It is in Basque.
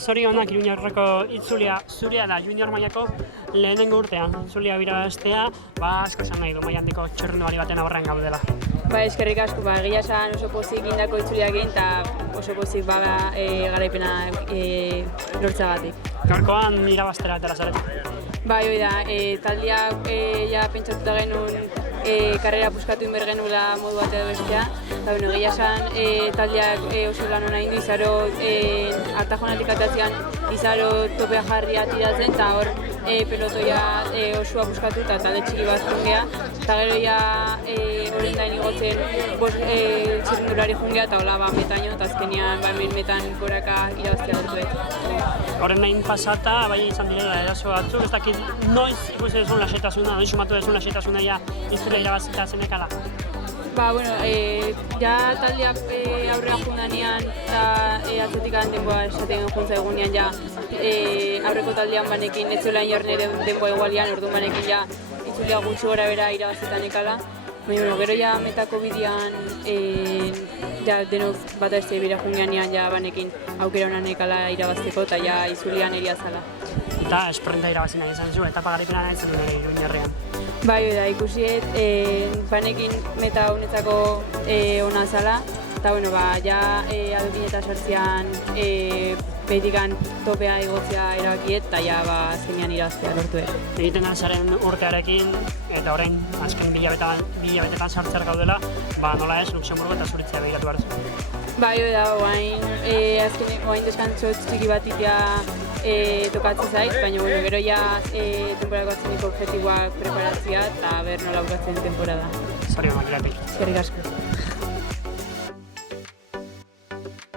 zorionak Iruñerreko itzulia zuria da junior mailako lehenengo urtean. Itzulia birabaztea, asko esan nahi du mailandiko txirrindulari baten aurrean gaudela. Eskerrik asko, egia esan oso pozik indako itzuliak egin eta oso pozik garaipena lortzagatik. Gaurkoan irabaztera atera zarete. Hori da, taldeak ja pentsatuta genuen karrera puskatu inber genuela modu bat edo bestea. Egia esan taldeak oso lan hona indu izaro artajonatik atazian izaro topea jarria tiratzen eta hor pelotoia osua puskatu eta talde txiki bat jungea. Eta gero ja horren da inigotzen txirrindulari jungea eta hola metaino eta azkenean metan goraka irabaztea dut. Horren nahin pasata, bai izan direla eraso batzuk, ez dakit noiz ikusi duzun lasetasuna, noiz sumatu duzun lasetasuna ja iztule irabazita zenekala? Ja taldeak aurrera jundanean eta atletikan denboa esaten juntza egunean ja aurreko taldean banekin ez zuela inorne denboa igualian, orduan banekin ja itzulia gutxi gora bera irabazitan ekala. Gero ja metako bidean denok bat ez bera junganean ja banekin aukera honan ekala irabazteko eta ja izulian eria zala. Eta esprinta irabazi nahi izan zu, eta pagaripena nahi zen dure Iruñerrean. Da, ikusiet banekin meta honetzako ona zala, eta ja adokin eta sortzean behitikan topea igotzea erabakiet, eta ja azkenean irabaztea lortu. Egiten da zaren urtearekin, eta orain azken bilabetetan sartzear gaudela, nola ez, Luxemburgo eta Zuritzea behiratu behar zu. Oain deskantzo txiki bat itea tokatzen zait, baina gero ja temporako atzeniko objektiboak preparatzea eta ber nola bukatzen temporada. Zorionak iratik. Eskerrik asko.